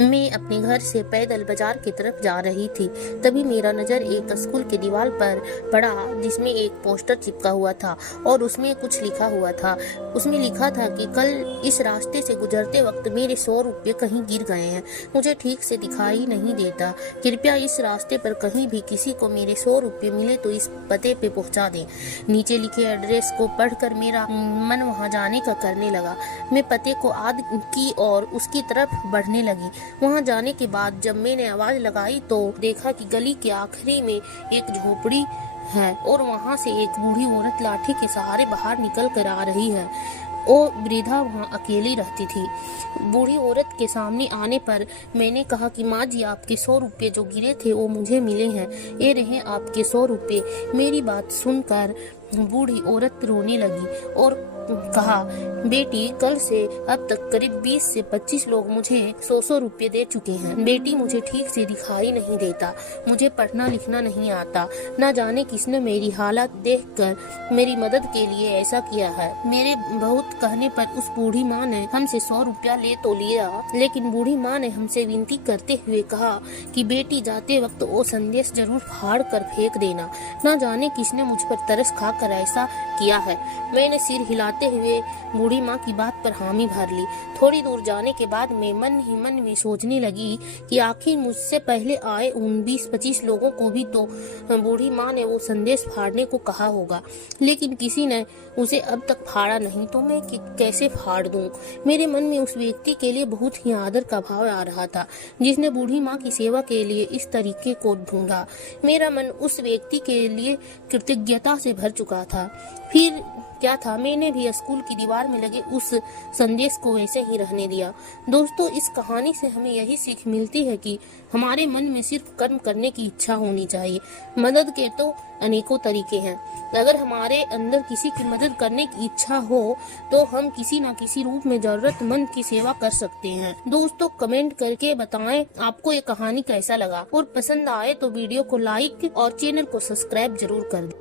मैं अपने घर से पैदल बाजार की तरफ जा रही थी। तभी मेरा नज़र एक स्कूल की दीवार पर पड़ा जिसमें एक पोस्टर चिपका हुआ था और उसमें कुछ लिखा हुआ था। उसमें लिखा था कि कल इस रास्ते से गुजरते वक्त मेरे 100 रुपये कहीं गिर गए हैं, मुझे ठीक से दिखाई नहीं देता। कृपया इस रास्ते पर कहीं भी किसी को मेरे 100 रुपये मिले तो इस पते पे पहुंचा दें। नीचे लिखे एड्रेस को पढ़कर मेरा मन वहां जाने का करने लगा। मैं पते को याद की और उसकी तरफ बढ़ने लगी। वहां जाने के बाद जब मैंने आवाज लगाई तो देखा कि गली के आखिरी में एक झोपड़ी है और वहां से एक बूढ़ी औरत लाठी के सहारे बाहर निकल कर आ रही है। वो वृद्धा वहाँ अकेली रहती थी। बूढ़ी औरत के सामने आने पर मैंने कहा कि माँ जी, आपके 100 रुपये जो गिरे थे वो मुझे मिले हैं, ये रहे आपके 100 रुपये। मेरी बात सुनकर बूढ़ी औरत रोने लगी और कहा, बेटी, कल से अब तक करीब 20 से 25 लोग मुझे 100 रुपये दे चुके हैं। बेटी, मुझे ठीक से दिखाई नहीं देता, मुझे पढ़ना लिखना नहीं आता। न जाने किसने मेरी हालत देखकर मेरी मदद के लिए ऐसा किया है। मेरे बहुत कहने पर उस बूढ़ी माँ ने हमसे 100 रुपया ले तो लिया, लेकिन बूढ़ी माँ ने हमसे विनती करते हुए कहा कि बेटी, जाते वक्त वो संदेश जरूर फाड़ कर फेंक देना। न जाने किसने मुझ पर तरस खाकर ऐसा किया है। मैंने सिर हिलाते हुए बूढ़ी माँ की बात पर हामी भर ली। थोड़ी दूर जाने के बाद मैं मन ही मन में सोचने लगी कि आखिर मुझसे पहले आए उन 20-25 लोगों को भी तो बूढ़ी माँ ने वो संदेश फाड़ने को कहा होगा, लेकिन किसी ने उसे अब तक फाड़ा नहीं, तो मैं कैसे फाड़ दूं? मेरे मन में उस व्यक्ति के लिए बहुत ही आदर का भाव आ रहा था जिसने बूढ़ी माँ की सेवा के लिए इस तरीके को ढूंढा। मेरा मन उस व्यक्ति के लिए कृतज्ञता से भर चुका था। फिर क्या था, मैंने भी स्कूल की दीवार में लगे उस संदेश को वैसे ही रहने दिया। दोस्तों, इस कहानी से हमें यही सीख मिलती है कि हमारे मन में सिर्फ कर्म करने की इच्छा होनी चाहिए। मदद के तो अनेकों तरीके हैं। अगर हमारे अंदर किसी की मदद करने की इच्छा हो तो हम किसी न किसी रूप में जरूरतमंद की सेवा कर सकते हैं। दोस्तों, कमेंट करके बताएं आपको ये कहानी कैसा लगा और पसंद आए तो वीडियो को लाइक और चैनल को सब्सक्राइब जरूर कर दें।